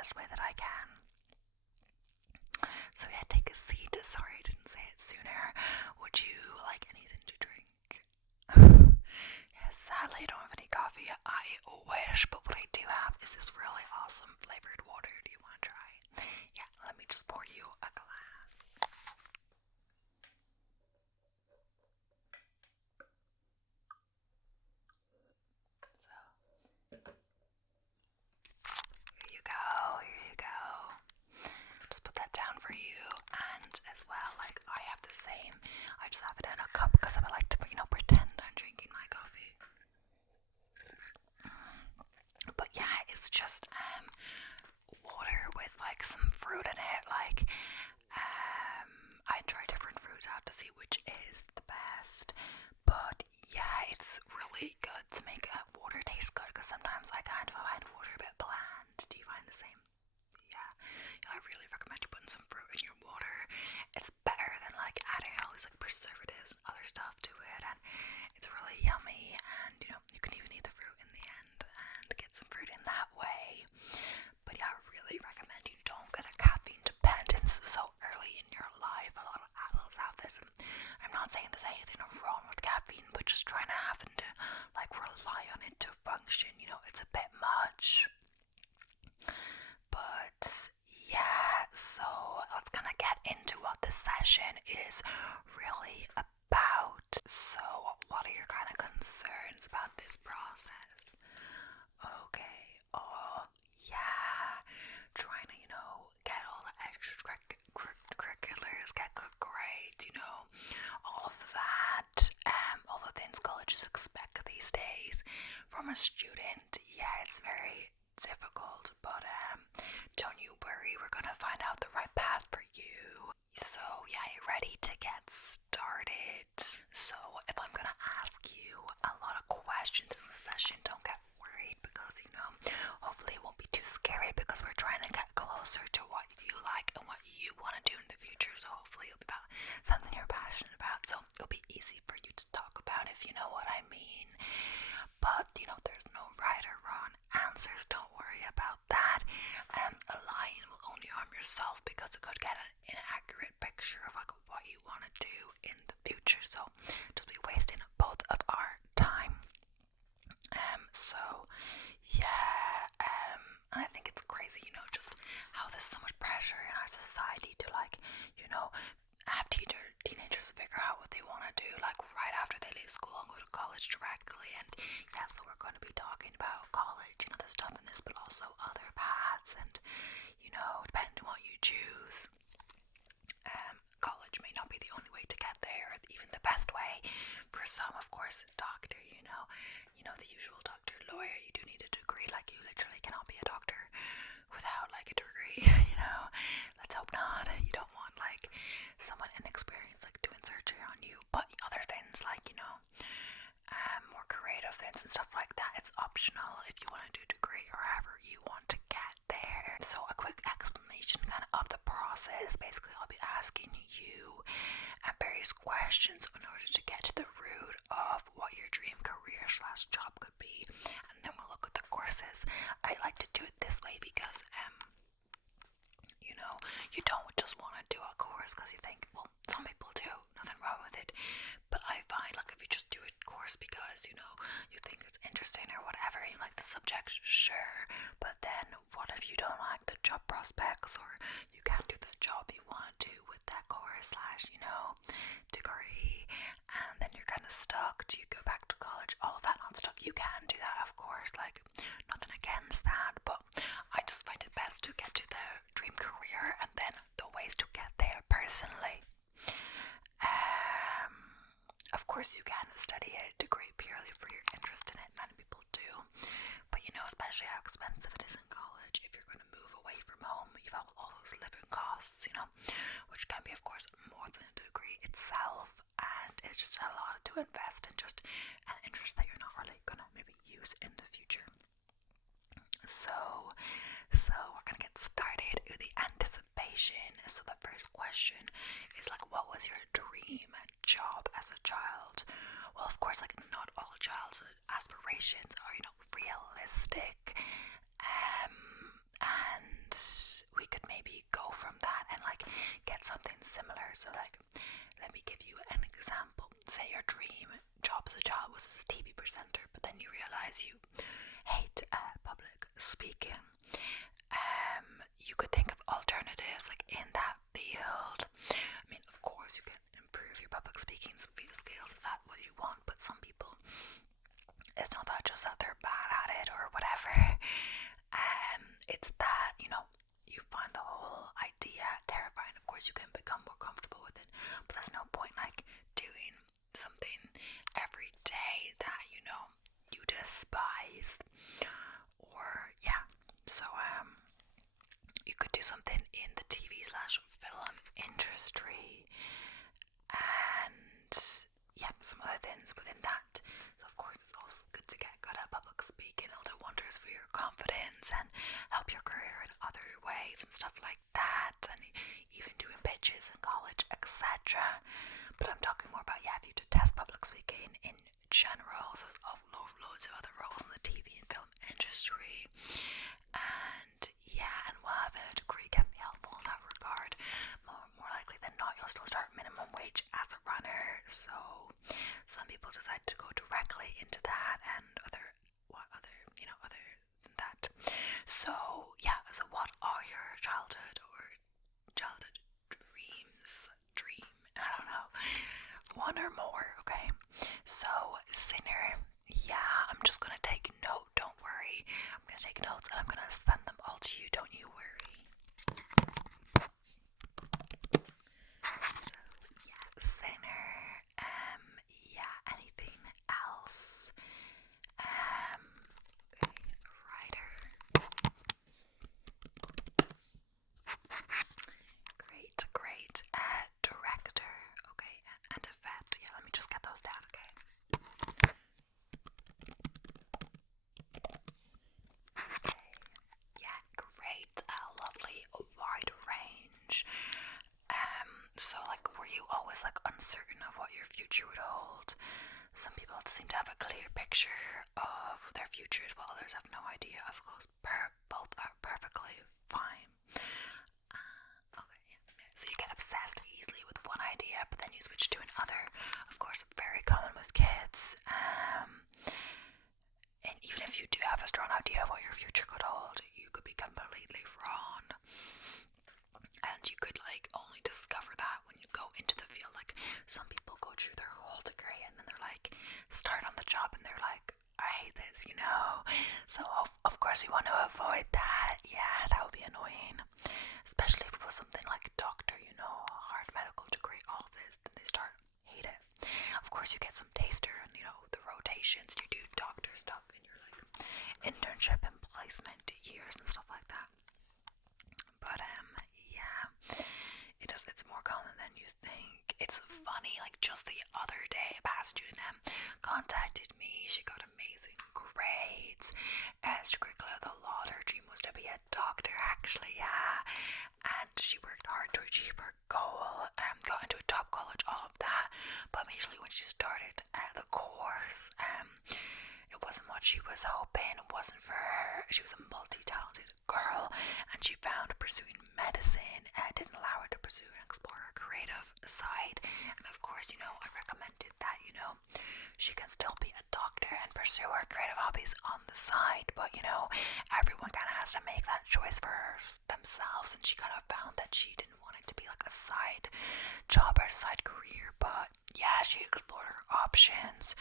best way that I can. So yeah, take a seat. Sorry I didn't say it sooner. Would you like anything to drink? Yes, sadly I don't have any coffee. I wish, but what I do have is this really awesome flavored water. Do you want to try? Yeah, let me just pour you a glass. So, here you go, here you go. Just put that down for you, and as well, like, I have the same. I just have it in a cup because I would like to, pretend I'm drinking my coffee. But yeah, it's just water with like some fruit in it. Like, I try different fruits out to see which is the best. But yeah, it's really good to make water taste good, because sometimes I kind of find water a bit bland. Do you find the same? Yeah, I really recommend you putting some fruit in your water. It's better than like adding all these like preservatives and other stuff to it, and it's really yummy. And you can even eat the fruit in the end and get some fruit in that way. But yeah, I really recommend you don't get a caffeine dependence so early in your life. A lot of adults have this, and I'm not saying there's anything wrong with caffeine, but just trying to having to like rely on it to function, it's a bit much. But yeah, so let's kind of get into what this session is really about. So what are your kind of concerns about this process? Okay, yeah, trying to, get all the extracurriculars, get good grades, all of that, all the things colleges expect these days from a student. Yeah, it's very difficult, but don't you worry, we're gonna find out the right path for you. So yeah, you ready to get started? So if I'm gonna ask you a lot of questions in the session, don't get worried, because hopefully it won't be too scary, because we're trying to get closer to what you like and what you want to do in the future. So hopefully it'll be about something you're passionate about, so it'll be easy for you to talk about, if you know what I mean. But there's no right or wrong answers, don't worry about that. Lying will only harm yourself, because it could get an inaccurate picture of like what you want to do in the future, so just be wasting both of our time. So yeah, and I think it's crazy, just how there's so much pressure in our society to like, have teenagers figure out what they want to do like right after they leave school and go to college directly. And yeah, so we're going to be talking about college and other stuff in this, but also other paths, and depending on what you choose, college may not be the only way to get there, or even the best way. For some, of course, doctor, the usual doctor, lawyer, you do need a degree. Like, you literally cannot be a doctor without like a degree. Let's hope not. You don't want like someone inexperienced like doing surgery on you. But other things like more creative things and stuff like that, it's optional if you want to do a degree or however you want to get there. So a quick explanation kind of the process. Basically, I'll be asking you various questions in order to get to the root of what your dream career / job could be, and then we'll look at the courses. I like to do it this way because you don't just want to do a course because you think, well, some people do, nothing wrong with it, but I find like if you just do a course because you think it's interesting or whatever, you like the subject, sure, but then what if you don't like the job prospects, or you can't do the job you want to do with that course / degree, and then you're kind of stuck. Do you go back to college? All of that not stuck. You can do that, of course, like nothing against that, but I just find it best to get to the dream career and then the ways to get there personally. Of course you can study a degree purely for your interest in it. Many people do, but especially how expensive it is in college. If you're going to move away from home, you have all those living costs, which can be, of course, more than a degree itself, and it's just a lot to invest in, just an interest that you're not really going to maybe use in the future. So we're gonna get started with the anticipation. So the first question is like, what was your dream job as a child? Well, of course, like not all childhood aspirations are realistic, and similar. So like, let me give you an example. Say your dream job as a child was as a TV presenter, but then you realize you hate public speaking. You could think of alternatives like in that field. I mean, of course you can improve your public speaking skills. Is that what you want? But some people, it's not that just that they're bad at it or whatever. It's that, you know, you find the whole idea terrifying. Of course you can become more comfortable with it, but there's no point like doing something every day that, you know, you despise. Or yeah, so you could do something in the TV/film industry, and yeah, some other things within that. So of course it's also good to get good at public speaking. It'll do wonders for your confidence and help your career in other ways and stuff like that, and even doing pitches in college, etc. But I'm talking more about, yeah, if you detest public speaking in general, so there's loads of other roles in the TV and film industry. And yeah, and while having a degree can be helpful in that regard, more likely than not you'll still start minimum wage as a runner. So some people decide to go directly into that, and other than that. So yeah, so what are your childhood dreams? I don't know. One or more, okay? So Sinner, yeah, I'm just gonna take note, don't worry. I'm gonna take notes and I'm gonna send them all to you, don't you worry. So yeah, Sinner, yeah, anything else? Okay, writer. Great. Director, okay, and a vet. Yeah, let me just get those down, okay? Okay, yeah, great, lovely, a wide range. So like, were you always like uncertain of what your future would hold? Some people seem to have a clear picture of their futures, while others have no idea. Of course, both are perfectly fine. Okay, yeah. So you get obsessed easily with one idea, but then you switch to another. Of course, very common with kids. And even if you do have a strong idea of what your future could hold, you could be completely wrong. And you could like only discover that when you go into the field. Like, some people go through their whole degree and then they're like, start on the job and they're like, I hate this, you know. So of course you want to avoid that. Yeah, that would be annoying, especially if it was something like doctor, you know, a hard medical degree, all of this, then they start hate it. Of course you get some taster and, you know, the rotations, you do doctor stuff in your like internship and placement years and stuff like that. But yeah, it's more common than you think. It's funny, like just the other day a past student contacted me. She got amazing grades, extracurricular, the law. Her dream was to be a doctor, actually, yeah. And she worked hard to achieve her goal, got into a top college, all of that. But immediately when she started the course, it wasn't what she was hoping. It wasn't for her. She was a multi-talented girl, and she found pursuing medicine didn't allow her to pursue and explore her creative side. And of course, you know, I recommended that, you know, she can still be a doctor and pursue her creative hobbies on the side, but you know, everyone kind of has to make that choice for themselves. And she kind of found that she didn't want it to be like a side job or side career. But yeah, she explored her options.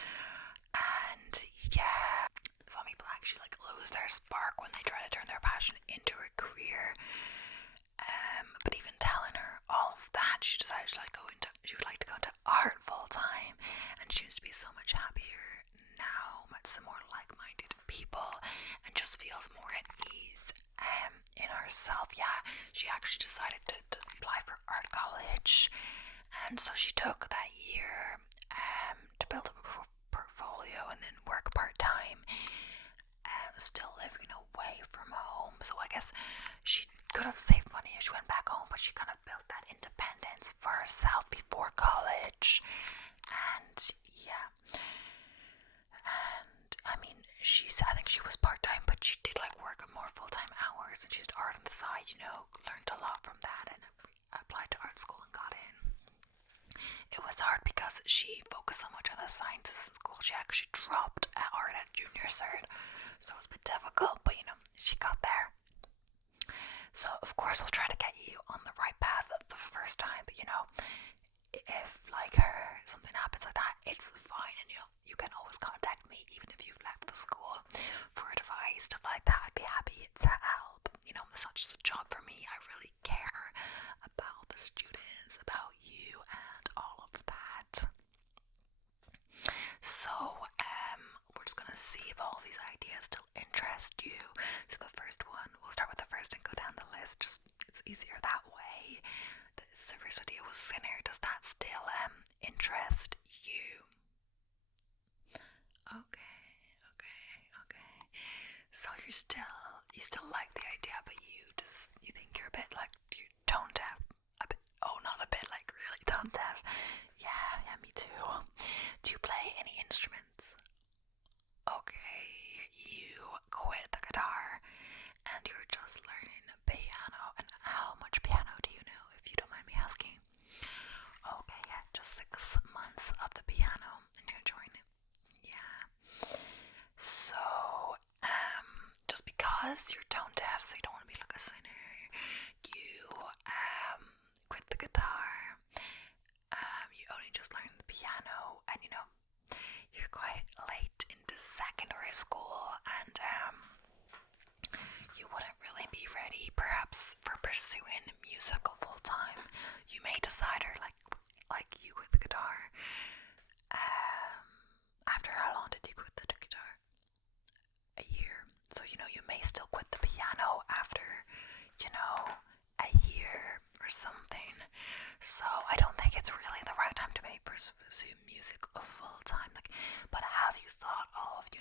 And yeah, some people actually like lose their spark when they try to turn their passion into a career. But even telling her all of that, she decided she would like to go into art full time, and she seems to be so much happier now, met some more like-minded people, and just feels more at ease in herself. Yeah, she actually decided to apply for art college, and so she took that year to build up a portfolio and then work part-time, still living away from home. So I guess she could have saved money if she went back home, but she kind of built that independence for herself before college. And yeah, and I mean, I think she was part-time, but she did like work more full-time hours, and she did art on the side, you know, learned a lot from that, and applied to art school and got It was hard because she focused so much on the sciences in school. She actually dropped art at junior cert, so it was a bit difficult, but she got there. So of course we'll try to get you on the right path the first time, but if like something happens like that, it's fine, and you can always contact me even if you've left the school for advice, stuff like that. I'd be happy to help. It's not just a job for me. I really care about the students, about you, and all of that. So we're just gonna see if all these ideas still interest you. So the first one, we'll start with the first and go down the list. Just it's easier that way. The first idea was Sinner. Does that still interest you? Okay. So you still like the idea, but you think you're a bit like you tone deaf. A bit. Oh, not a bit, like really tone deaf. Yeah, me too. Do you play any instruments? Okay, you quit the guitar and you're just learning piano. And how much piano do you know, if you don't mind me asking? Okay, yeah, just 6 months of the piano and you're enjoying it. Yeah. So, just because you're tone deaf, so you don't want to be like a singer, you quit the guitar. You only just learned the piano, and you're quite late into secondary school, and you wouldn't really be ready, perhaps, for pursuing music full time. You may decide, or like you quit the guitar. After how long did you quit the guitar? A year. So you may still quit the piano after a year or something. So I don't think it's really the right time to maybe pursue music full time. But have you thought of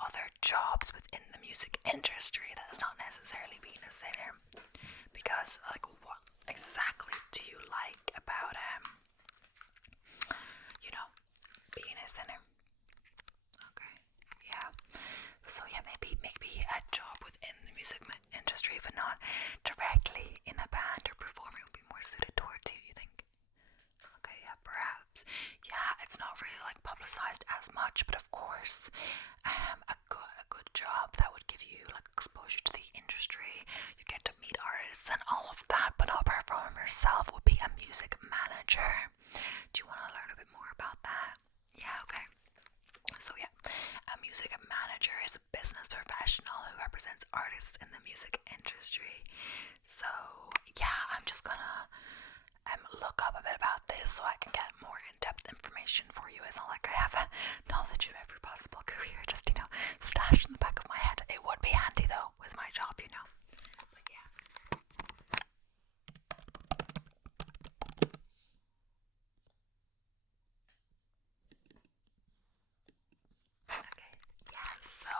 other jobs within the music industry that is not necessarily being a singer? Because what exactly do you like about being a singer? Okay, yeah. So yeah, maybe a job within the music industry, but not directly in a band or performing, would be more suited towards you think? Okay, yeah, perhaps. Yeah, it's not really publicized as much, but of course, a good job that would give you exposure to the industry. You get to meet artists and all of that, but not perform yourself, would be a music manager. Do you want to learn a bit more about that? Yeah, okay. So yeah, a music manager is a business professional who represents artists in the music industry. So yeah, I'm just gonna look up a bit about this so I can get more in-depth information for you. It's not like I have knowledge of every possible career just stashed in the back of my head. It would be handy though with my job, but yeah. Okay, yeah, so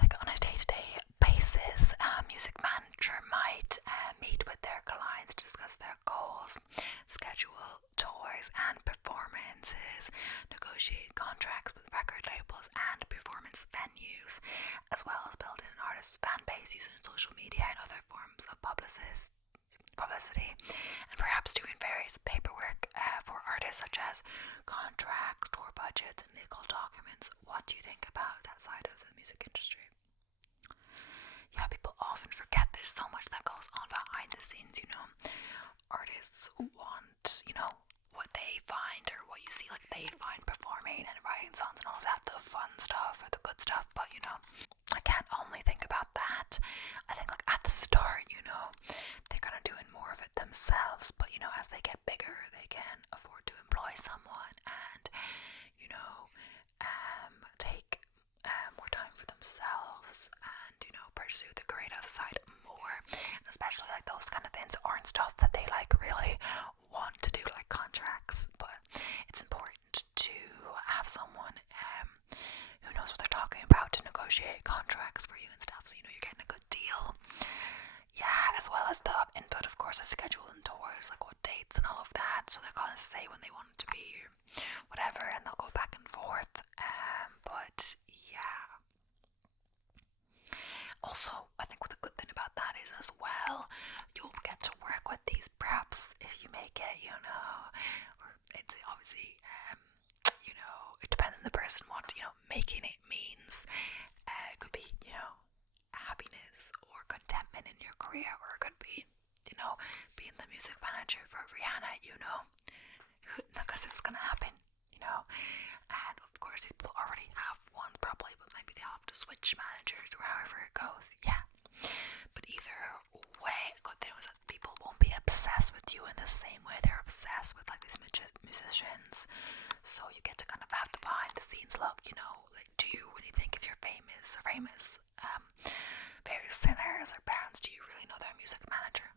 on a day-to-day basis, a music manager might meet with their clients to discuss their goals, schedule tours and performances, negotiate contracts with record labels and performance venues, as well as building an artist's fan base using social media and other forms of publicity, and perhaps doing various paperwork for artists such as contracts, tour budgets, and legal documents. What do you think about that side of the music industry? Yeah, people often forget there's so much that goes on behind the scenes. Artists want what they find, or what you see they find performing and writing songs and all of that, the fun stuff or the good stuff, but I can't only think about that. I think at the start they're kind of doing more of it themselves, but as they get bigger they can afford to employ someone and take more time for themselves and pursue the creative side more, and especially those kind of things aren't stuff that they really want to do, contracts, but it's important to have someone who knows what they're talking about to negotiate contracts for you and stuff, so you're getting a good deal. Yeah, as well as the input, of course, a schedule and tours, what dates and all of that, so they're gonna say when they want it to be, or whatever, and they'll go back and forth. But yeah. Also, I think the good thing about that is as well, you'll get to work with these, perhaps if career, or it could be, being the music manager for Rihanna, because it's gonna happen, and of course these people already have one probably, but maybe they'll have to switch managers or however it goes. Yeah, but either way, a good thing was that people won't be obsessed with you in the same way they're obsessed with like these musicians. So you get to kind of have the behind the scenes look, like, do you really think if you're famous various singers or bands, do you really know their music manager?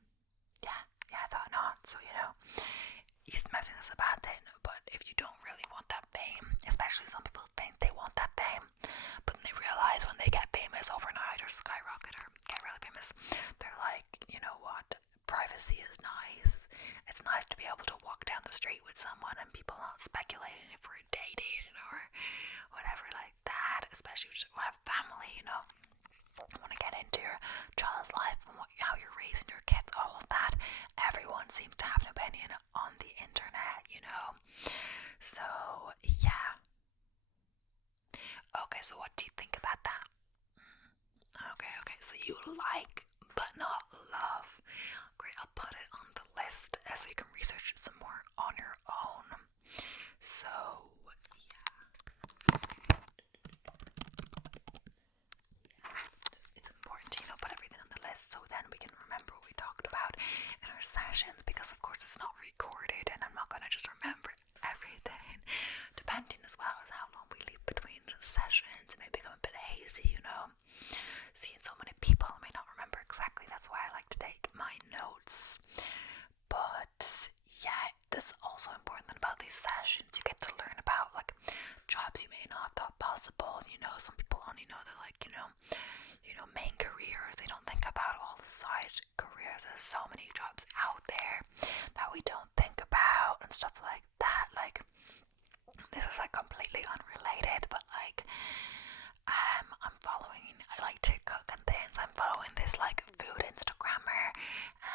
Yeah, I thought not. So, you might think that's a bad thing, but if you don't really want that fame, especially some people think they want that fame, but then they realize when they get famous overnight or skyrocket or get really famous, they're like, you know what, privacy is nice. It's nice to be able to walk down the street with someone and people not speculating if we're dating or whatever like that, especially if you have family, want to get into your child's life and how you're raising your kids, all of that. Everyone seems to have an opinion on the internet, So, yeah. Okay, so what do you think about that? Okay, so you like, but not love. Great, I'll put it on the list so you can research some more on your own. So, it's important to, put everything on the list so then we can remember what we talked about in our sessions, because of course it's not recorded and I'm not going to just remember everything. Depending as well as how long we leave between sessions, it may become a bit hazy, Seeing so many people, I may not remember exactly. That's why I like to take my notes. But yeah, this is also important about these sessions. You get to learn about like jobs you may not have thought possible. Some people only know that main careers. They don't think about all the side careers. There's so many jobs out there that we don't think about and stuff like that. Like, this is like completely unrelated, but like I'm following, I like to cook and things. I'm following this like food Instagrammer,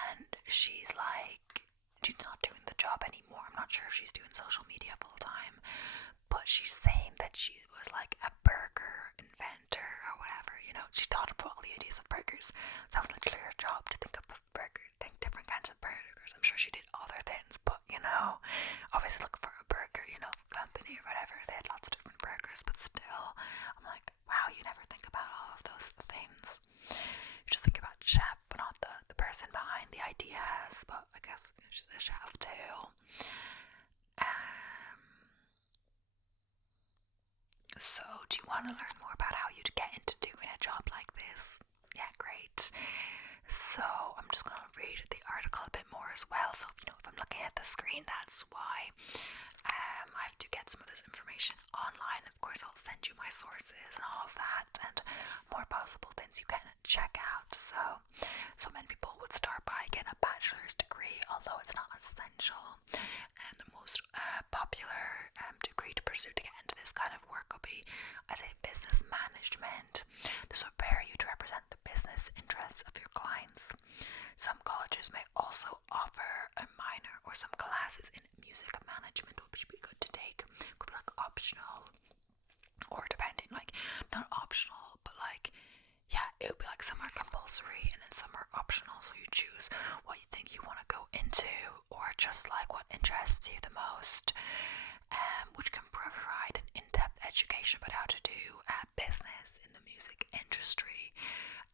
and she's like, she's not doing the job anymore. I'm not sure if she's doing social media full time, but she's saying that she was like a burger inventor or whatever. She thought of all the ideas of burgers. That was literally her job, to think of burgers, think different kinds of burgers. I'm sure she did other things, but obviously look for a burger, company or whatever. They had lots of different burgers, but still, I'm like, wow, you never think about all of those things. You just think about chef, but not the person behind the ideas. But I guess she's a chef too. So, do you want to learn more about how you'd get into doing a job like this? Yeah, great. So, I'm just going to read the article a bit more as well. So, if I'm looking at the screen, that's why. I have to get some of this information online. Of course, I'll send you my sources and all of that, and more possible things you can check out. So many people would start by getting a bachelor's degree, although it's not essential. And the most popular degree to pursue to get into this kind of work will be, I say, business management. This will prepare you to represent the business interests of your clients. Some colleges may also offer a minor or some classes in music management, which would be good to take. Could be like optional, or depending, like not optional, but like, yeah, it would be like some are compulsory and then some are optional. So you choose what you think you want to go into, or just like what interests you the most, which can provide an in-depth education about how to do business in the music industry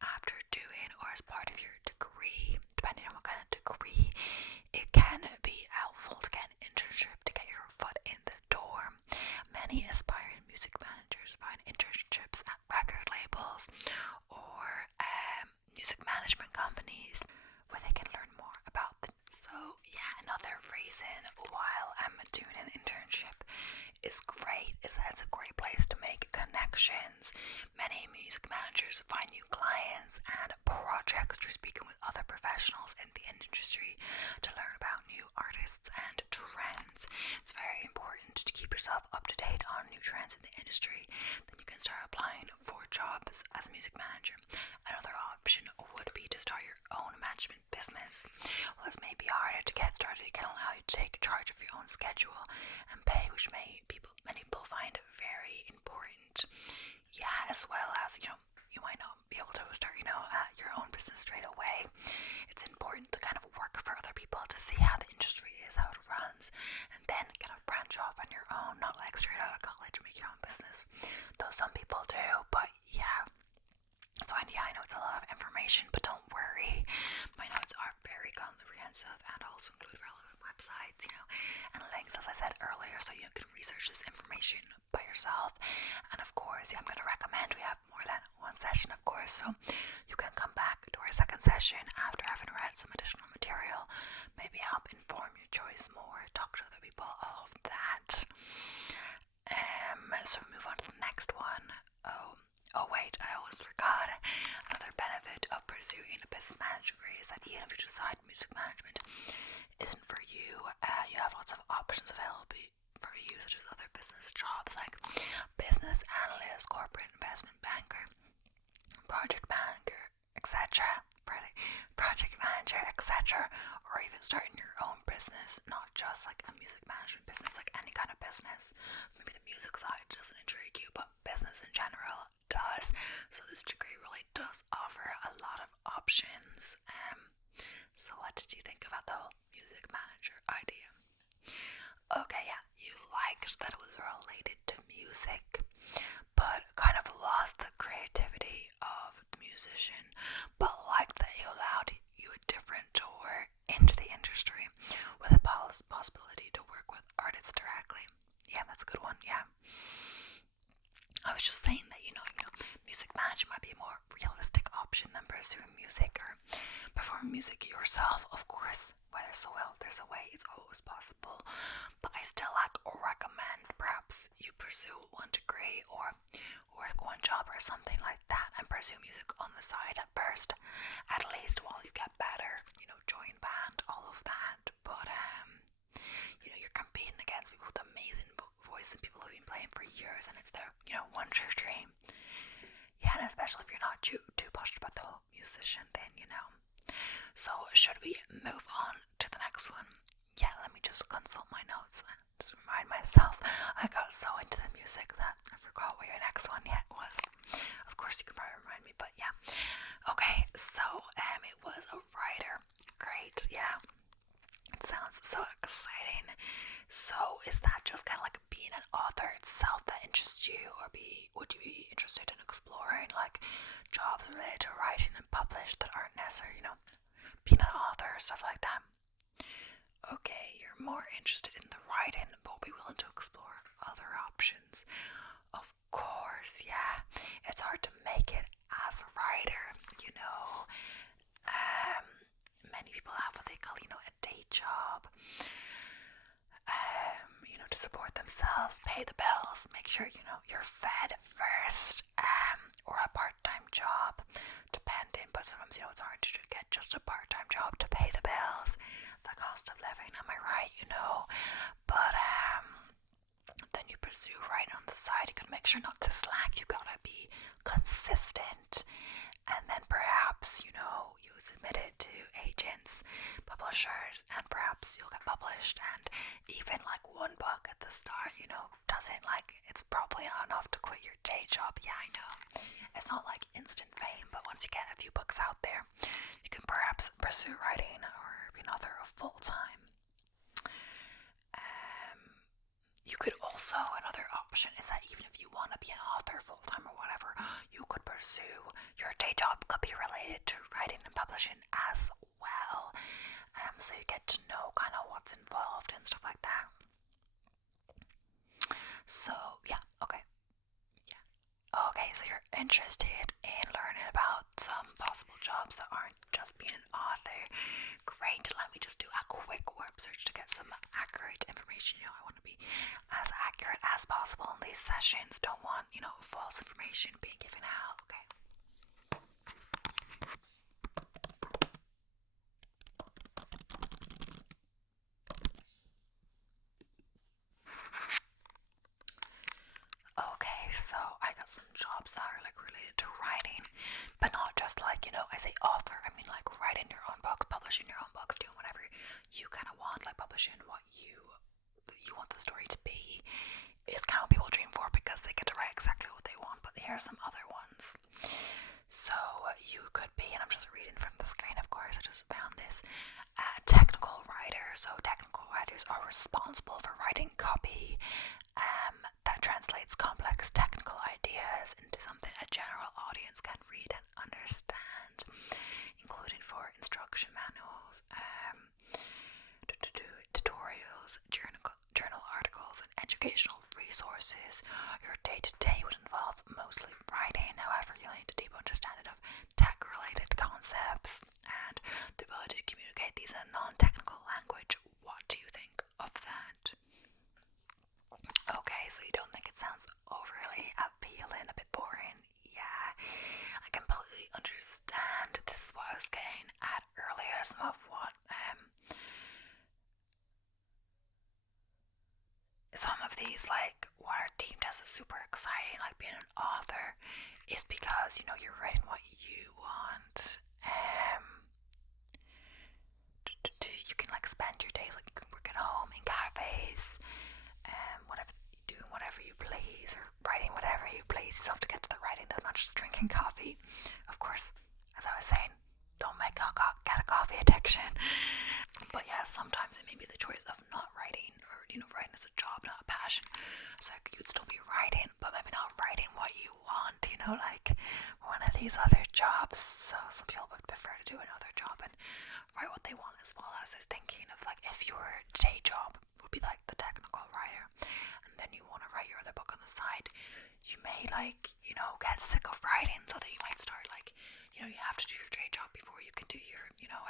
after doing or as part of your degree. Depending on what kind of degree, it can be helpful to get an internship to get your foot in the door. Many aspiring music managers find internships at record labels or music management companies where they can learn more about them. So yeah, another reason while I'm doing an internship is great is that it's a great place to make connections. Many music managers find new clients and projects through speaking with other professionals in the industry to learn about new artists and trends. It's very important to keep yourself up to date on new trends in the industry. Then you can start applying for jobs as a music manager. Another option would be to start your own management business. Well, this may be harder to get started. It can allow you to take charge of your own schedule and pay, which many people find very important. Yeah, as well as, you might not be able to start, your own business straight away. information, but don't worry, my notes are very comprehensive and also include relevant websites, and links, as I said earlier, so you can research this information by yourself. And of course, I'm going to recommend we have more than one session, of course, so you can come back to our second session after having read some additional material, maybe help inform your choice more, talk to other people, all of that. So we move on to the next one. Oh wait, I always forgot. Another benefit of pursuing a business management degree is that even if you decide music management isn't for you, you have lots of options available for you, such as other business jobs like business analyst, corporate investment banker, project manager, etc. Or even starting your own business, not just like a music management business, like any kind of business. Maybe the music side doesn't intrigue you, but business in general does. So this degree really does offer a lot of options. So what did you think about the whole music manager idea? Okay, yeah, you liked that it was related to music, but kind of lost the creativity of the musician, but liked that it allowed you a different door into the industry with a possibility to work with artists directly. Yeah, that's a good one, yeah. I was just saying that, music management might be a more realistic option than pursuing music or performing music yourself. Of course, where there's a will, there's a way. It's always possible. But I still recommend perhaps you pursue one degree or work one job or something like that and pursue music on the side at first, at least while you get better. Join band, all of that. But you're competing against people with amazing voice and people who've been playing for years, and it's their one true dream. Yeah, and especially if you're not too pushed about the whole musician thing. So should we move on to the next one? Yeah, let me just consult my notes and just remind myself. I got so into the music that I forgot what your next one yet was. Of course, you can probably remind me, but yeah. Okay, so it was a writer. Great, yeah. It sounds so exciting. So is that just kind of like being an author itself that interests you, or would you be interested in exploring like jobs related to writing and publish that aren't necessarily, being an author or stuff like that? Okay, you're more interested in the writing, but be willing to explore other options. Of course, yeah. It's hard to make it as a writer, many people have what they call, a day job, to support themselves, pay the bills, make sure, you're fed first, or a part-time job, depending, but sometimes, it's hard to get just a part-time job to pay the bills, the cost of living, am I right, but, then you pursue writing on the side. You gotta make sure not to slack, you gotta be consistent, and then perhaps, you submit it to agents, publishers, and perhaps you'll get published, and even like one book at the start, doesn't it's probably not enough to quit your day job. Yeah, I know. It's not like instant fame, but once you get a few books out there, you can perhaps pursue writing or be an author full time. You could also, another option is that even if you want to be an author full-time or whatever, you could pursue your day job, could be related to writing and publishing as well. So you get to know kind of what's involved and stuff like that. So, yeah, okay. Yeah. Okay, so you're interested in learning about some possible jobs that aren't just being an author. Great, let me just do a quick web search to get some accurate information. I want to be as accurate as possible in these sessions. Don't want, false information being given out. Okay. Okay, so I got some jobs that are related to writing, but not just I say author, I mean writing your own books, publishing your own books, doing whatever you kind of want, publishing what you want the story to be. It's kind of what people dream for because they get to write exactly what they want. But here are some other ones. So you could be, and I'm just reading from the screen, of course, I just found this, technical writer. So technical writers are responsible for writing copy that translates complex technical ideas into something a general audience can read and understand. day-to-day would involve mostly writing. However, you'll need a deep understanding of tech-related concepts and the ability to communicate these in a non-technical language. What do you think of that? Okay, so you don't think it sounds overly appealing, a bit boring? Yeah, I completely understand. This is what I was getting at earlier. Some of these, like, what are deemed as a super exciting, like being an author, is because, you know, you're writing what you want. You can, like, spend your days, like, you can work at home in cafes, doing whatever you please, or writing whatever you please. You still have to get to the writing though, not just drinking coffee. Of course, as I was saying, don't get a coffee addiction. But yeah, sometimes it may be the choice of not writing, or, you know, writing as a job, not a passion. So you'd still be writing, but maybe not writing what you want, you know, like one of these other jobs. So some people would prefer to do another job and write what they want, as well as I was thinking of, like, if your day job would be like the technical writer, and then you want to write your other book on the side, you may, like, you know, get sick of writing, so that you might start, like, you know, you have to do your day job before you can do your, you know,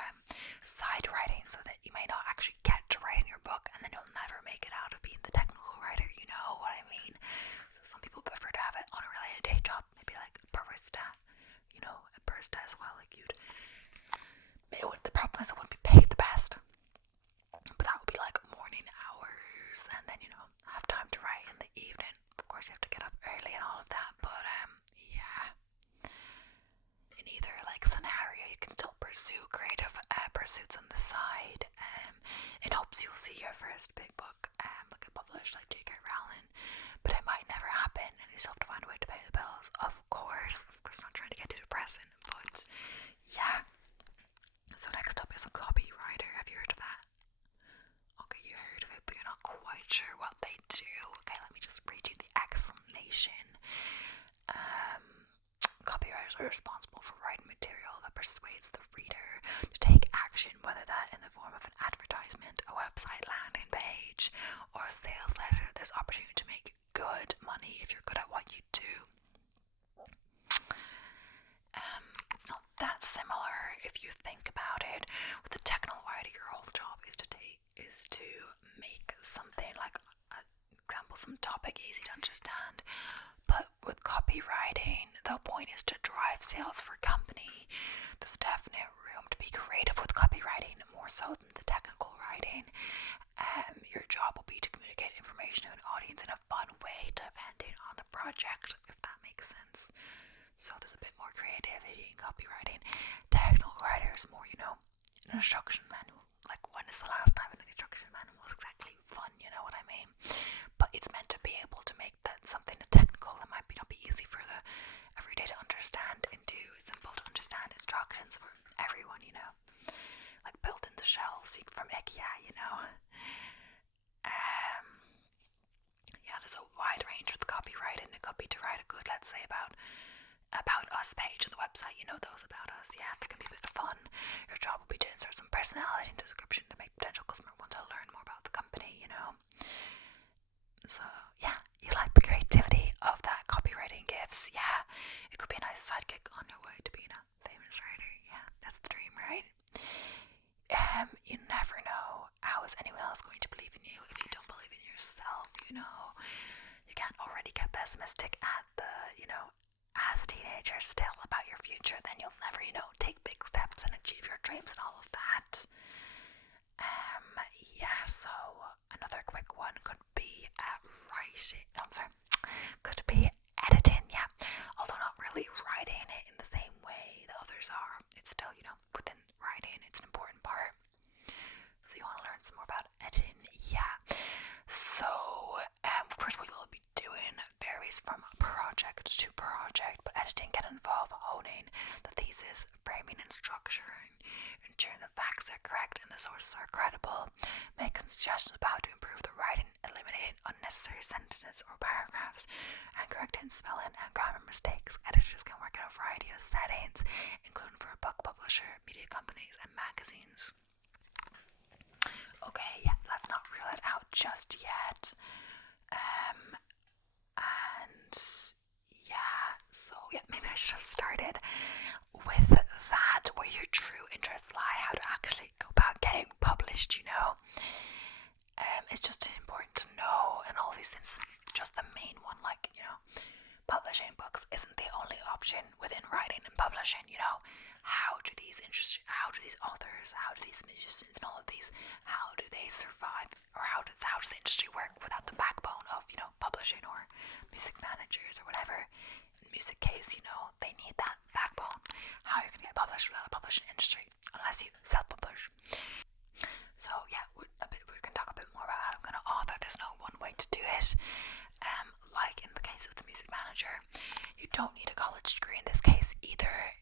side writing, so that you may not actually get to writing your book, and then you'll never make it out of being the technical writer, you know what I mean? So some people prefer to have it on a related day job, maybe like a barista, you know, a barista as well, like the problem is it wouldn't be paid the best, but that would be like morning hours, and then, you know, have time to write in the evening. Of course, you have to get up early and all of that, but yeah. In either, like, scenario, you can still pursue creative pursuits on the side. It hopes you'll see your first big book get published, like J.K. Rowling, but it might never happen, and you still have to find a way to pay the bills. Of course, not trying to get too depressing, but yeah. So next up is a copywriter. Have you heard of that? Okay, you heard of it, but you're not quite sure what they do. Okay, let me just read you the explanation. Copywriters are responsible for writing material that persuades the reader to take action, whether that in the form of an advertisement, a website landing page, or a sales letter. There's opportunity to make good money if you're good at what you do. It's not that similar if you think about it. With the technical writer, your whole job is to make something, like, example, some topic easy to understand. But with copywriting, the point is to drive sales for a company. There's definite room to be creative with copywriting, more so than the technical writing. Your job will be to communicate information to an audience in a fun way, depending on the project, if that makes sense. So there's a bit more creativity in copywriting. Technical writer is more, you know, an instruction manual. Like, when is the last time an instruction manual was exactly fun, you know what I mean? But it's meant to be able to make that something technical that might not be easy for the everyday to understand, into simple to understand instructions for everyone, you know, like built in the shelves from IKEA, you know. Yeah, there's a wide range with copywriting. It could be to write a good, let's say, about us page on the website, you know, those about us. Yeah, that can be a bit of fun. Your job will be to insert some personality and description to make the potential customer want to learn more about the company, you know. So yeah, you like the creativity of that copywriting gives. Yeah, it could be a nice side gig on your way to being a famous writer. Yeah, that's the dream, right? You never know how is anyone else going to believe in you if you don't believe in yourself, you know. You can't already get pessimistic at the, you know, as a teenager still about your future, then you'll never, you know, take big steps and achieve your dreams and all of that. Yeah, so another quick one could be could be editing, yeah. Although not really writing it in the same way the others are. It's still, you know, within writing, it's an important part. So you want to learn some more about editing, yeah. So, of course, what you'll be doing varies from project to project, but editing can involve honing the thesis, framing and structuring, ensuring the facts are correct and the sources are credible, making suggestions about how to improve the writing, eliminating unnecessary sentences or paragraphs, and correcting spelling and grammar mistakes. Editors can work in a variety of settings, including for a book publisher, media companies, and magazines. Okay, yeah, let's not rule it out just yet. And I should have started with that, where your true interests lie, how to actually go about getting published, It's just important to know, and all these things, just the main one, like, publishing books isn't the only option within writing and publishing, How do these authors, how do these musicians and all of these, how do they survive, or how does the industry work without the backbone of, publishing or music managers or whatever. In music case, they need that backbone. How are you going to get published without a publishing industry unless you self-publish? So yeah, we can talk a bit more about how I'm going to author. There's no one way to do it. Like in the case of the music manager, you don't need a college degree in this case either,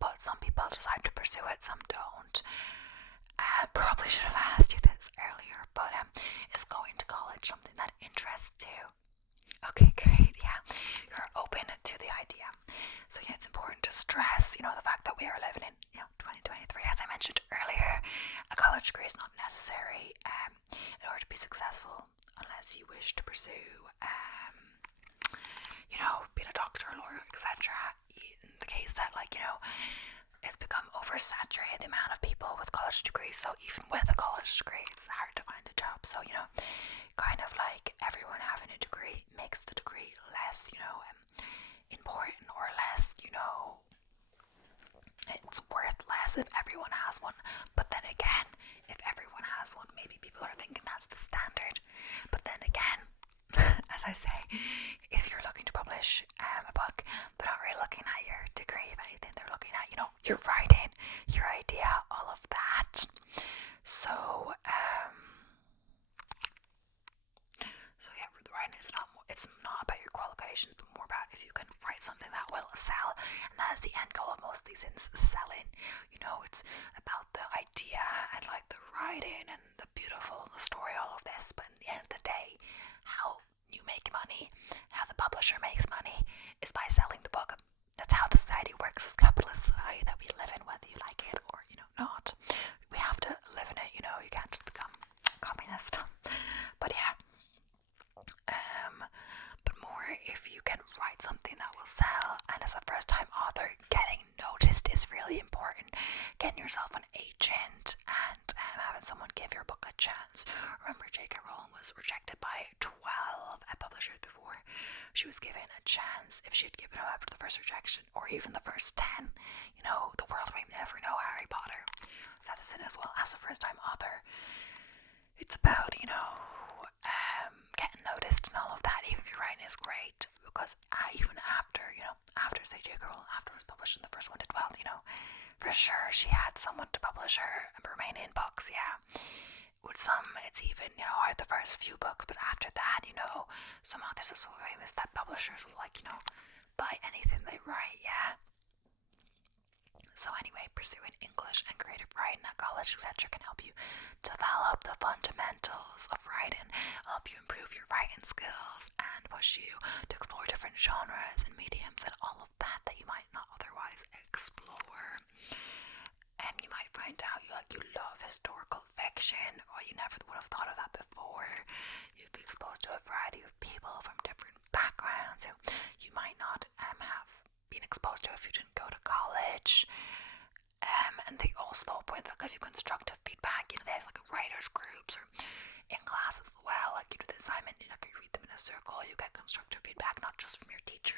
but some people decide to pursue it, some don't. Probably should have asked you this earlier, but is going to college something that interests you? Okay, great, yeah. You're open to the idea. So yeah, it's important to stress, the fact that we are living in, 2023, as I mentioned earlier. A college degree is not necessary in order to be successful, unless you wish to pursue, being a doctor, a lawyer, etc. In the case that, it's become oversaturated, the amount of people with college degrees, so even with a college degree, it's hard to find a job. So, kind of like everyone having a degree makes the degree less, important, or less, it's worth less if everyone has one. But then again, if everyone has one, maybe people are thinking that's the standard. But then again, as I say, if you're looking to publish a book, they're not really looking at your degree. If anything, they're looking at, your writing, your idea, all of that. So yeah, the writing, it's not about your qualifications, but more about if you can write something that will sell. And that is the end goal of most of these things, selling. It's about the idea and like the writing and the beautiful, the story, all of this. But in the end of the day, how you make money, how the publisher makes money, is by selling the book. That's how the society works, this capitalist society that we live in, whether you like it or not. We have to live in it. You can't just become communist. But yeah, but more if you can write something that will sell. And as a first-time author, getting noticed is really important. Getting yourself an agent and having someone give your book a chance. Remember, J.K. Rowling was rejected by 12 publishers before she was given a chance. If she had given up after the first rejection, or even the first 10, the world may never know Harry Potter. So that's it as well. As a first-time author, it's about, getting noticed and all of that. Even if your writing is great, because even after say J.K. Rowling, after it was published and the first one did well, for sure she had someone to publish her remaining books, yeah. With some, it's even, hard the first few books, but after that, some authors are so famous that publishers will, buy anything they write, yeah. So anyway, pursuing English and creative writing at college, etc. can help you develop the fundamentals of writing, help you improve your writing skills, and push you to explore different genres and mediums and all of that you might not otherwise explore. And you might find out you love historical fiction, or you never would have thought of that before. You'd be exposed to a variety of people from different backgrounds who you might not have been exposed to if you didn't go to college. And they also give you constructive feedback. They have writers groups, or in class as well. You do the assignment, you read them in a circle. You get constructive feedback not just from your teacher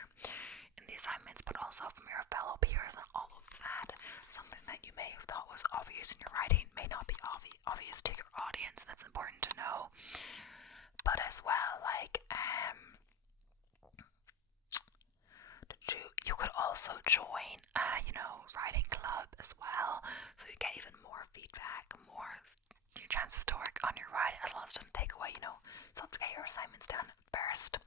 in the assignments, but also from your fellow peers and all of that. Something that you may have thought was obvious in your writing may not be obvious to your audience. That's important to know. But as well, you could also join a writing club as well, so you get even more feedback, more your chances to work on your writing, as long as it doesn't take away, so to get your assignments done first.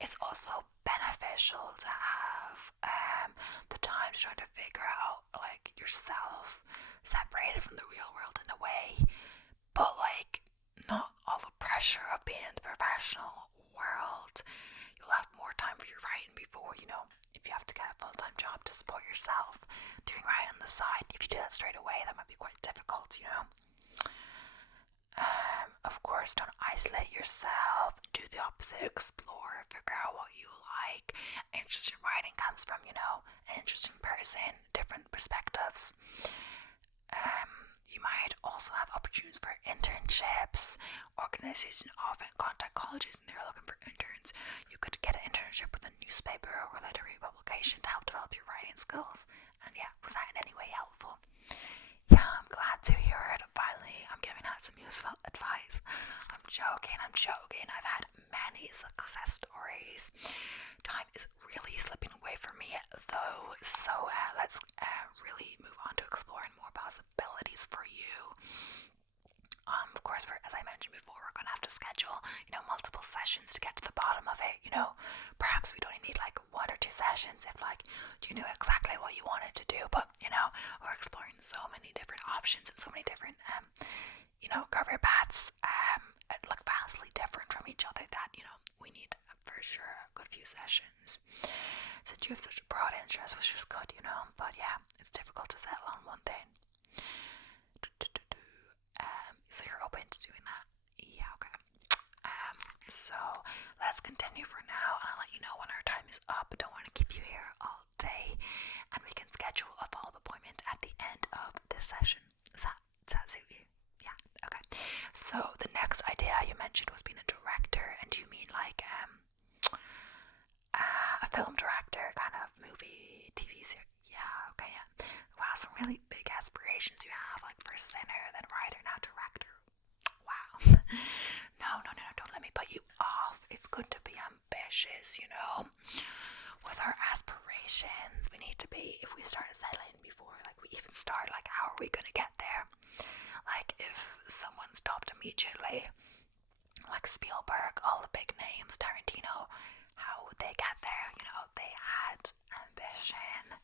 It's also beneficial to have the time to try to figure out yourself separated from the real world in a way, but not all the pressure of being in the professional world. You'll have more time for your writing before, if you have to get a full-time job to support yourself, doing writing on the side. If you do that straight away, that might be quite difficult, Of course, don't isolate yourself. Do the opposite. Explore. Figure out what you like. Interesting writing comes from, an interesting person, different perspectives. You might also have opportunities for internships. Organizations often contact colleges and they're looking for interns. You could get an internship with a newspaper or literary publication to help develop your writing skills. And yeah, was that in any way helpful? Yeah, I'm glad to hear it. Finally, I'm giving out some useful advice. I'm joking. I've had many success stories. Time is really slipping away from me though, so let's really move on to exploring more possibilities for you. Of course, as I mentioned before, we're going to have to schedule, multiple sessions to get to the bottom of it. Perhaps we'd only need like 1 or 2 sessions if you knew exactly what you wanted to do. But, we're exploring so many different options and so many different, career paths, look vastly different from each other that, we need for sure a good few sessions. Since you have such a broad interest, which is good, but yeah, it's difficult to settle on one thing. So you're open to doing that? Yeah, okay. So let's continue for now, and I'll let you know when our time is up. I don't want to keep you here all day, and we can schedule a follow-up appointment at the end of this session. Does that suit you? Yeah, okay. So the next idea you mentioned was being a director, and do you mean like a film director, kind of movie, TV series? Yeah, okay, yeah. Wow, some really big aspirations you have, like first singer, then writer, now director. Wow. No, don't let me put you off. It's good to be ambitious, With our aspirations, we need to be, if we start settling before, we even start, how are we going to get there? If someone stopped immediately, like Spielberg, all the big names, Tarantino, how would they get there? They had ambition.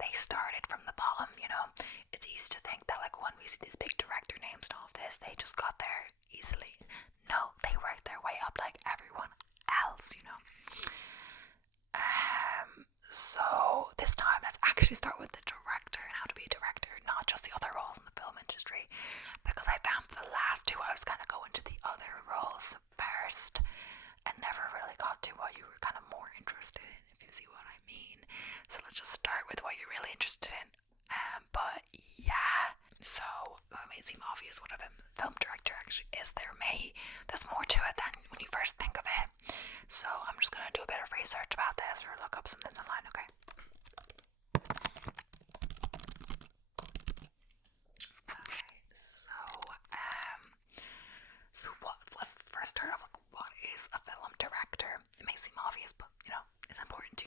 They started from the bottom, It's easy to think that when we see these big director names and all of this, they just got there easily. No, they worked their way up like everyone else, So this time let's actually start with the director and how to be a director, not just the other roles in the film industry, because I found the last 2 I was kind of going to the other roles first and never really got to what you were kind of more interested in, if you see what I mean. So let's just start with what you're really interested in. But yeah, so it may seem obvious what a film director actually is. There's more to it than when you first think of it. So I'm just gonna do a bit of research about this or look up some things online, okay? Okay, so let's first start off what is a film director? It may seem obvious, but it's important to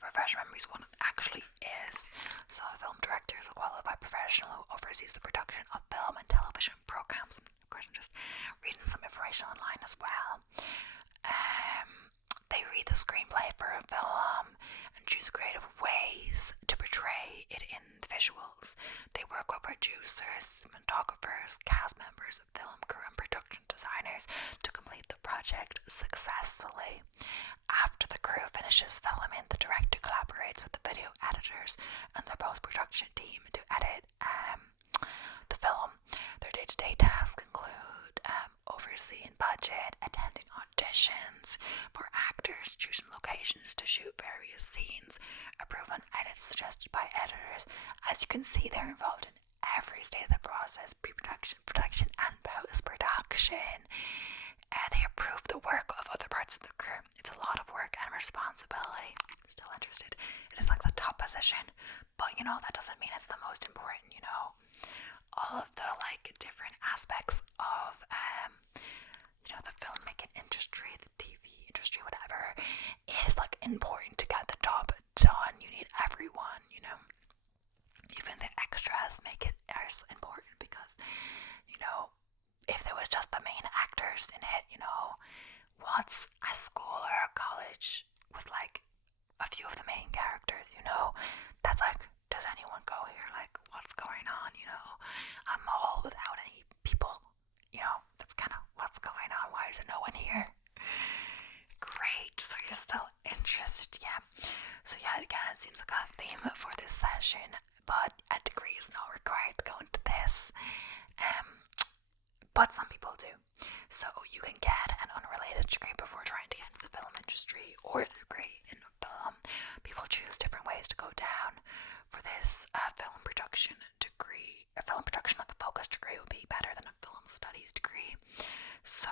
refresh memories what it actually is. So a film director is a qualified professional who oversees the production of film and television programs. Of course, I'm just reading some information online as well. They read the screenplay for a film and choose creative ways to portray it in the visuals. They work with producers, cinematographers, cast members, film crew, and production designers to complete the project successfully. After the crew finishes filming, the director collaborates with the video editors and the post-production team to edit the film. Their day-to-day tasks include overseeing budget, attending auditions for actors, choosing locations to shoot various scenes, approving edits suggested by editors. As you can see, they're involved in every stage of the process: pre-production, production, and post-production. They approve the work of other parts of the crew. It's a lot of work and responsibility. Still interested? It is like the top position, but that doesn't mean it's the most important. All of the different aspects of the filmmaking industry, the TV industry, whatever, is important to get the job done. You need everyone. Even the extras make it as important because if there was just the main actors in it, what's a school or a college with a few of the main characters, that's does anyone go here? What's going on, a mall without any people, that's kind of what's going on. Why is there no one here? Great, so you're still interested, yeah. So yeah, again, it seems like a theme for this session, but a degree is not required to go into this. but some people do. So you can get an unrelated degree before trying to get into the film industry, or a degree in film. People choose different ways to go down. For this film production degree, a film production like a focus degree would be better than a film studies degree. So,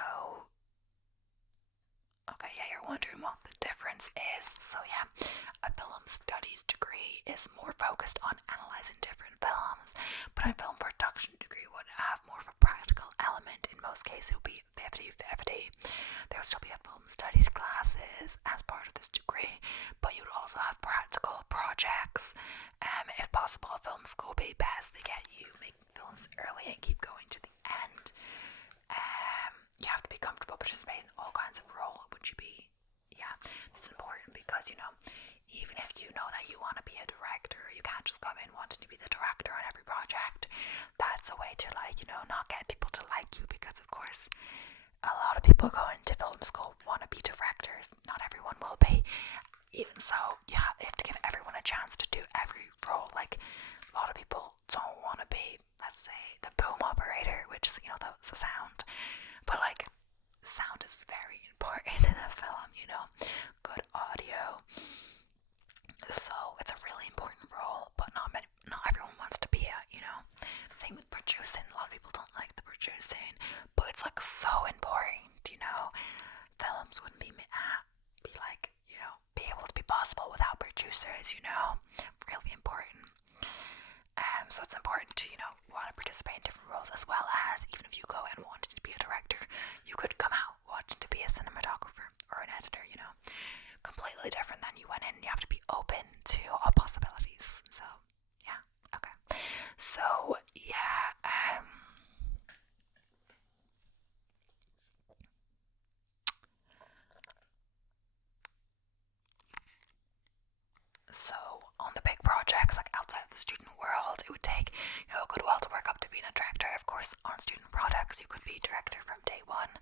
okay, yeah, you're wondering what the difference is. So yeah, a film studies degree is more focused on analysing different films, but a film production degree would have more of a practical element. In most cases, it would be 50-50. There would still be a film studies classes as part of this degree, but you would also have practical projects. If possible, a film school would be best. They get you making films early and keep going to the end. You have to be comfortable participating in all kinds of roles. Would you be? Yeah, it's important because, you know, even if you know that you want to be a director, you can't just come in wanting to be the director on every project. That's a way to, like, you know, not get people to like you, because of course a lot of people going to film school want to be directors. Not everyone will be. Even so, yeah, you have to give everyone a chance to do every role. Like, a lot of people don't want to be, let's say, the boom operator, which is, you know, the sound. But, like, sound is very important in a film, you know, good audio. So it's a really important role, but not everyone wants to be it, you know. Same with producing. A lot of people don't like the producing, but it's like so important, you know. Films wouldn't be like, you know, be able to be possible without producers, you know. Really important. So it's important to, you know, want to participate in different roles, as well as, even if you go in wanting to be a director, you could come out wanting to be a cinematographer or an editor, you know. Completely different than you went in. You have to be open to all possibilities. So yeah, okay. So yeah, so on the big projects, like outside of the student world, it would take, you know, a good while to work up to being a director. Of course, on student products, you could be director from day one.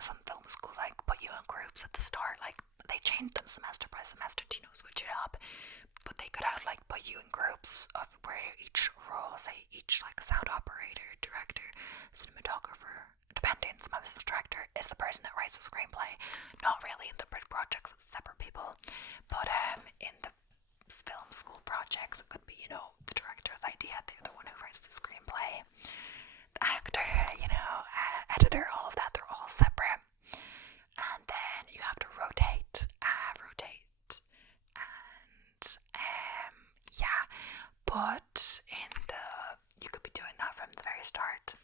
Some film schools like put you in groups at the start, like they change them semester by semester to, you know, switch it up. But they could have like put you in groups of where each role, say each like sound operator, director, cinematographer, depending, sometimes the director is the person that writes the screenplay. Not really in the big projects, it's separate people. But in the film school projects, it could be, you know, the director's idea, they're the one who writes the screenplay. The actor, you know, editor, all of that, they're all separate. And then you have to rotate, and yeah. But you could be doing that from the very start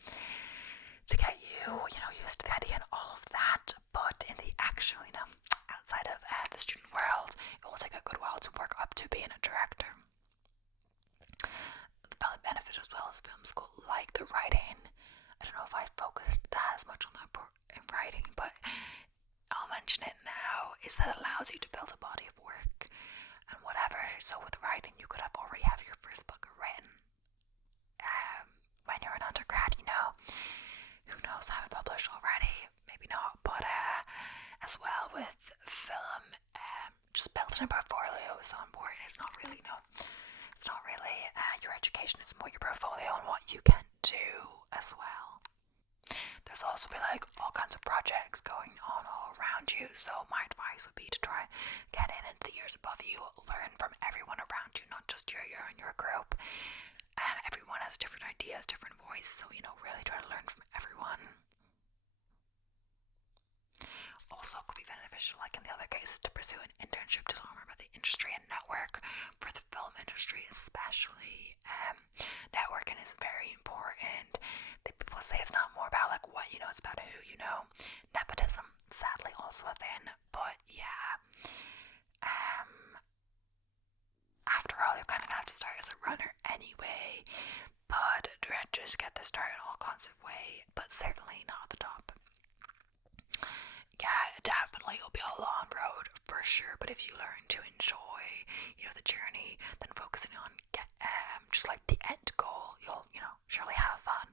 to get you know, used to the idea and all of that. But in the actual, you know, outside of the student world, it will take a good while to work up to being a director. The benefit as well as film school, like the writing, I don't know if I focused that as much on that in writing, but I'll mention it now, is that it allows you to build a body of work and whatever. So with writing, you could already have your first book written when you're an undergrad, you know. Who knows, have it published already, maybe not, but as well with film, just building a portfolio is so important. It's not really, no, it's not really your education, it's more your portfolio and what you can do as well. There's also be like all kinds of projects going on all around you, so my advice would be to try get into the years above you, learn from everyone around you, not just your year and your group. Everyone has different ideas, different voice, so, you know, really try to learn from everyone. Also could be beneficial, like in the other cases, to pursue an internship to learn more about the industry and network. For the film industry especially, networking is very important. People say it's not more about like what you know, it's about who you know. Nepotism, sadly, also a thing, but yeah. After all, you kind of have to start as a runner anyway, but directors get their start in all kinds of ways, but certainly not at the top. Yeah, definitely it'll be a long road for sure, but if you learn to enjoy, you know, the journey, then focusing on just like the end goal, you'll, you know, surely have fun.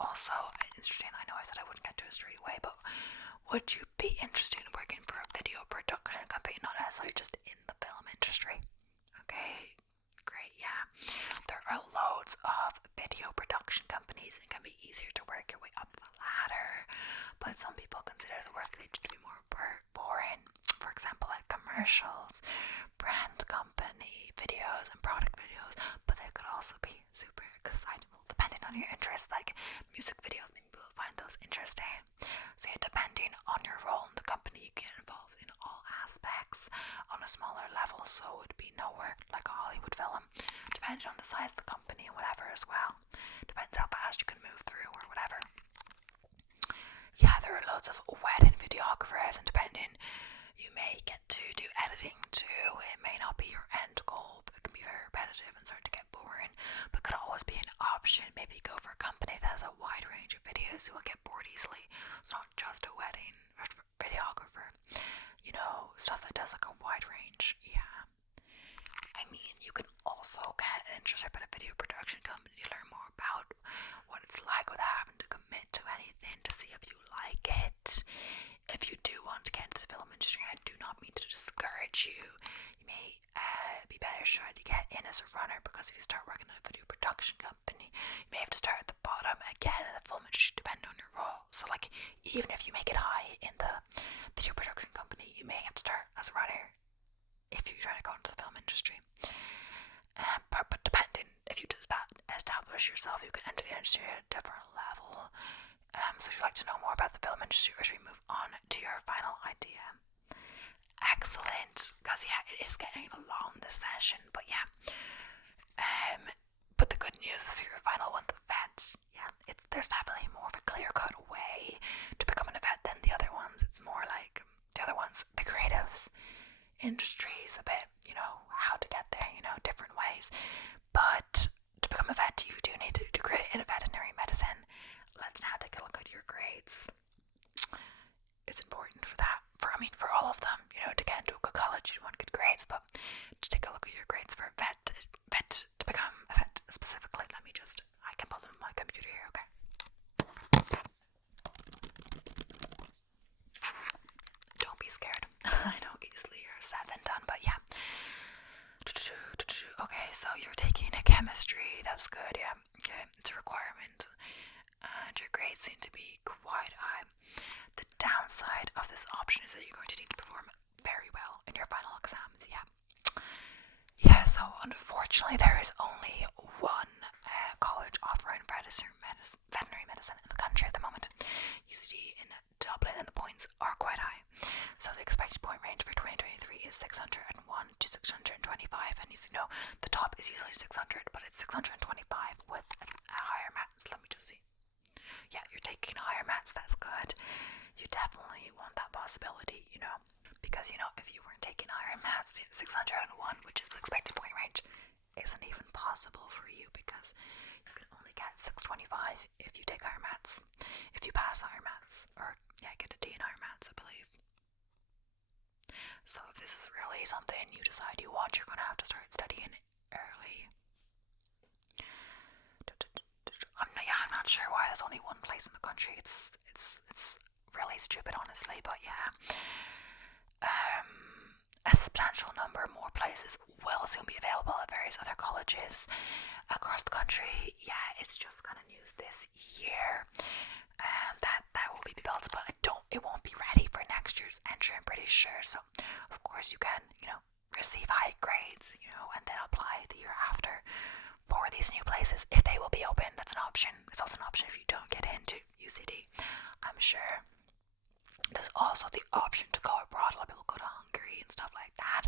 Also, interesting, I know I said I wouldn't get to it straight away, but would you be interested in working for a video production company, not necessarily just in the film industry? Okay, great, yeah. There are loads of video production companies smaller level, so it would be nowhere like a Hollywood film, depending on the size of the company and whatever as well. Depends how fast you can move through or whatever. Yeah, there are loads of wedding videographers, and depending, you may get to do editing too. It may not be your end goal, but it can be very repetitive and start to get boring, but could always be an option. Maybe go for a company that has a wide range of videos so you won't get bored easily. It's not just a wedding videographer, you know, stuff that does like a wide range. Yeah, I mean, you can also get an internship at a video production company to learn more about what it's like without having to commit to anything, to see if you like it. If you do want to get into the film industry, I do not mean to discourage you. You may be better trying to get in as a runner, because if you start working at a video production company, you may have to start at the bottom again in the film industry, depending on your role. So like, even if you make it high in the video production company, you may have to start as a runner if you're trying to go into the film industry. But depending, if you just establish yourself, you can enter the industry at a different level. So if you'd like to know more about the film industry, or should we move on to your final idea? Excellent, because yeah, it is getting long this session, but yeah. But the good news is for your final one, the vet. Yeah, there's definitely more of a clear-cut way to become an vet than the other ones. It's more like the other ones, the creatives industries, a bit, you know, how to get there, you know, different ways. But to become a vet, you do need a degree in veterinary medicine. Let's now take a look at your grades. It's important for that, for all of them, you know, to get into a good college, you want good grades, but to take a look at your grades for vet, to become a vet specifically. I can pull them on my computer here, okay? Don't be scared. I know easier said than done, but yeah. Okay, so you're taking a chemistry, that's good, yeah. Okay, it's a requirement. And your grades seem to be quite high. The downside of this option is that you're going to need to perform very well in your final exams, yeah. Yeah, so unfortunately there is only one college offering veterinary medicine in the country at the moment. UCD in Dublin, and the points are quite high. So the expected point range for 2023 is 601 to 625, and as you know, the top is usually 600, but it's 625 with a higher maths. Let me just see. Yeah, you're taking higher maths, that's good. You definitely want that possibility, you know, because, you know, if you weren't taking higher maths, 601, which is the expected point range, isn't even possible for you, because you can only get 625 if you take higher maths, if you pass higher maths, or yeah, get a D in higher maths, I believe. So if this is really something you decide you want, you're going to have to start studying early. I'm not sure why there's only one place in the country. It's really stupid, honestly, but yeah. A substantial number more places will soon be available at various other colleges across the country. Yeah, it's just kind of news this year. That will be built, but it won't be ready for next year's entry, I'm pretty sure. So of course you can, you know, receive high grades, you know, and then apply the year after for these new places if they will be open. That's an option. It's also an option if you don't get into UCD, I'm sure. There's also the option to go abroad. A lot of people go to Hungary and stuff like that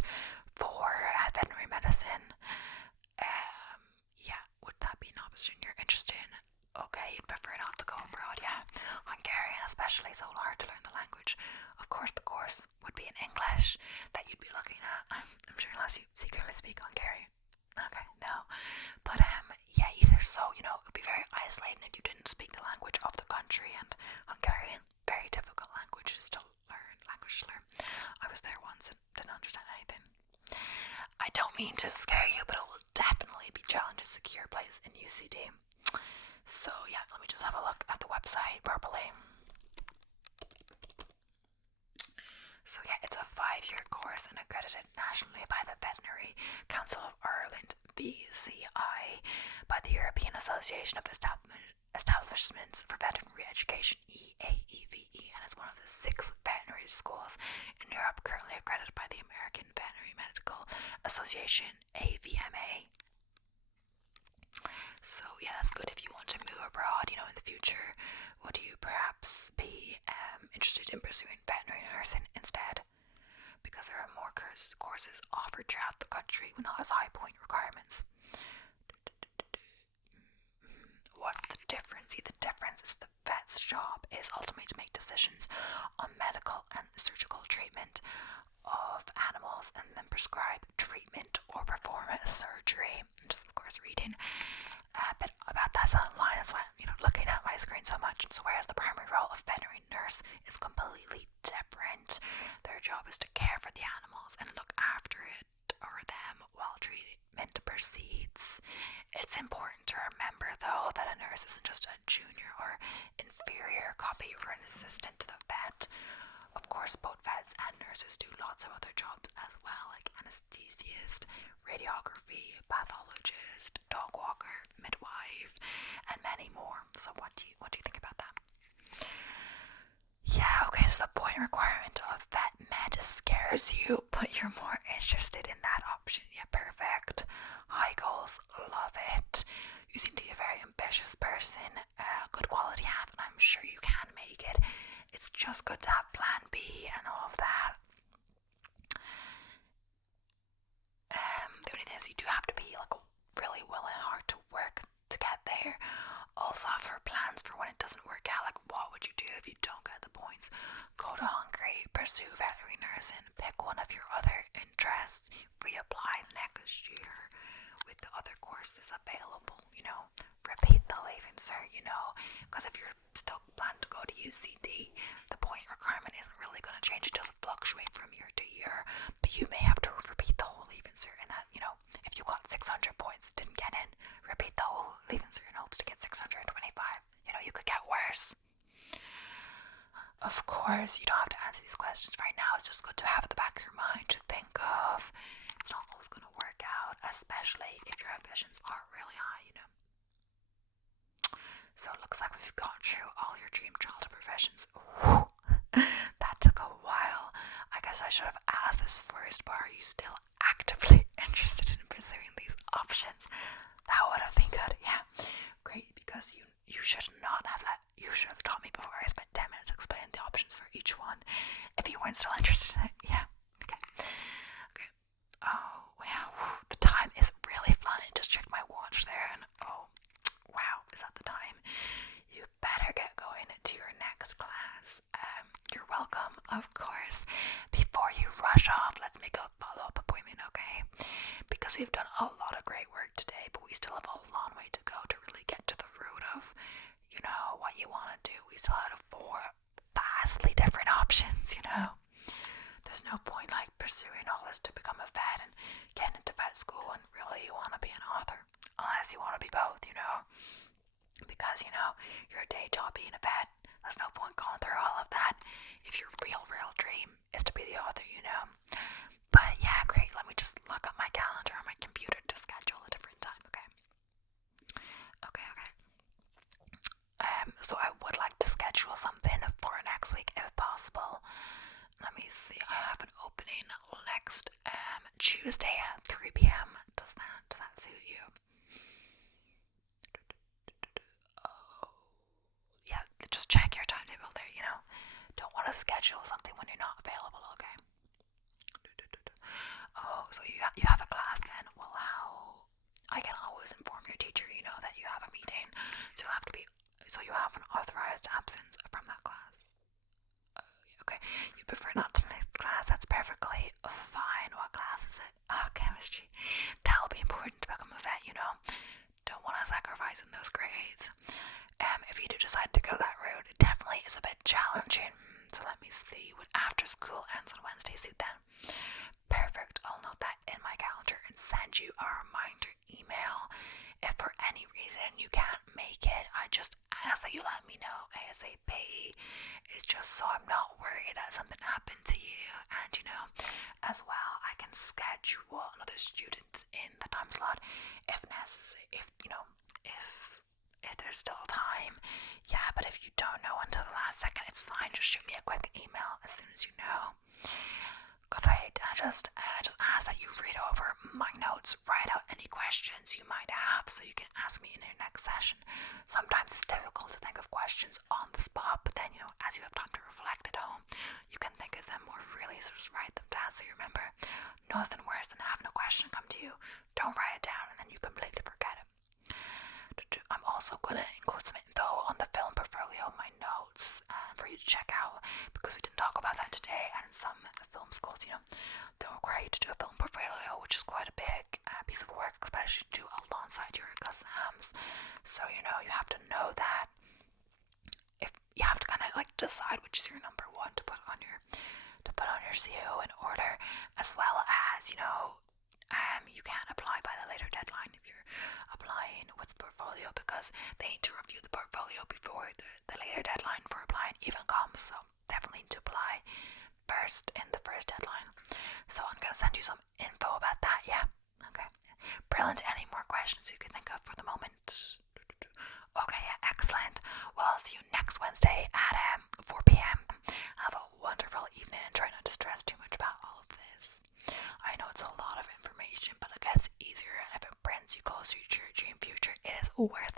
for veterinary medicine. Yeah, would that be an option you're interested in? Okay, you'd prefer not to go abroad, yeah. Hungarian especially, so hard to learn the language. Of course, the course would be in English that you'd be looking at. I'm sure, unless you secretly speak Hungarian. Okay, no. But yeah, either so, you know, it would be very isolating if you didn't speak the language of the country, and Hungarian, very difficult language to learn. I was there once and didn't understand anything. I don't mean to scare you, but it will definitely be challenging to secure a place in UCD. So yeah, let me just have a look at the website properly. So yeah, it's a 5-year course and accredited nationally by the Veterinary Council of Ireland, VCI, by the European Association of Establishments for Veterinary Education, EAEVE, and is one of the 6 veterinary schools in Europe currently accredited by the American Veterinary Medical Association, AVMA. So yeah, that's good if you want to move abroad, you know, in the future. Would you perhaps be interested in pursuing veterinary nursing instead? because there are more courses offered throughout the country with not as high point requirements. What's the difference? See, the difference is the vet's job is ultimately to make decisions on medical and surgical treatment of animals and then prescribe treatment or perform a surgery. I'm just, of course, reading a bit about that online as well, looking at my screen so much. So whereas the primary role of veterinary nurse is completely different, their job is to care for the animals and look after it or them while treatment proceeds. It's important to remember, though, that a nurse isn't just a junior or inferior copy or an assistant to the vet. Of course, both vets and nurses do lots of other jobs as well, like anesthesiast, radiography, pathologist, dog walker, midwife, and many more. So what do you think about that? Yeah, okay, so the point requirement of vet med scares you, but you're more interested in that option. Yeah, perfect. High goals, love it. You seem to be a very ambitious person, good quality half, and I'm sure you can make it. It's just good to have plan B and all of that. The only thing is you do have to be really willing and hard to work to get there. Also for plans for when it doesn't work out, like what would you do if you don't get the points? Go to Hungary, pursue veterinary nursing, pick one of your other interests, reapply next year with the other courses available, repeat the leaving cert, because if you're still planning to go to UCD, the point requirement isn't really going to change. It doesn't fluctuate from year to year, but you may have to repeat the whole leaving cert, and that, if you got 600 points, didn't get in, repeat the whole leaving cert in hopes to get 625. You could get worse. Of course, you don't have to answer these questions right now. It's just good to have at the back of your mind to think of. It's not always going to work out, especially if your ambitions are really high, So it looks like we've got through all your dream childhood professions. Whew. That took a while. I guess I should have asked this first, but are you still actively interested in pursuing these options? That would have been good. Yeah, great, because you should not have you should have taught me before I spent 10 minutes explaining the options for each one if you weren't still interested in it. Yeah, okay. Oh wow, the time is really flying. Just checked my watch there, and oh wow, is that the time? You better get going to your next class. You're welcome, of course. Before you rush off, let's make a follow-up appointment, okay? Because we've done a lot of great work today, but we still have a long way to go to really get to the root of, what you want to do. We still have 4 vastly different options, There's no point pursuing all this to become a vet and getting into vet school and really you want to be an author, unless you want to be both, because your day job being a vet, there's no point going through all of that if your real dream is to be the author, But yeah, great, let me just look up my calendar on my computer to schedule a different time. Okay. So I would like to schedule something for next week if possible. Let me see, I have an opening next Tuesday at 3 p.m. Does that suit you? Oh, yeah, just check your timetable there, Don't want to schedule something when you're not available, okay? Oh, so you have a class then? Well, how? I can always inform your teacher, that you have a meeting, so you have an authorized absence from that class. Okay, you prefer not to miss class, that's perfectly fine. What class is it? Chemistry. That'll be important to become a vet, Don't want to sacrifice in those grades. If you do decide to go that route, it definitely is a bit challenging. So let me see, what after school ends on Wednesday suit then? Perfect, I'll note that in my calendar and send you a reminder email. If for any reason you can't make it, I just ask that you let me know ASAP. It's just so I'm not worried that something happened to you, and as well, I can schedule another student in the time slot if necessary, if there's still time. Yeah, but if you don't know until the last second, it's fine, just shoot me a quick email as soon as you know. Great, I just ask that you read over my notes, write out any questions you might have so you can ask me in your next session. Sometimes it's difficult to think of questions on the spot, but then, as you have time to reflect at home, you can think of them more freely, so just write them down so decide which is your number one to put on your CO in order, as well as, you know, you can't apply by the later deadline if you're applying with the portfolio, because they need to review the portfolio before the later deadline for applying even comes. So definitely need to apply first in the first deadline. So I'm gonna send you some info about that. Yeah. Okay. Brilliant. Any more questions you can think of for the moment? Okay, yeah, excellent. Well, I'll see you next Wednesday at 4 p.m. Have a wonderful evening and try not to stress too much about all of this. I know it's a lot of information, but it gets easier, and if it brings you closer to your dream future, it is worth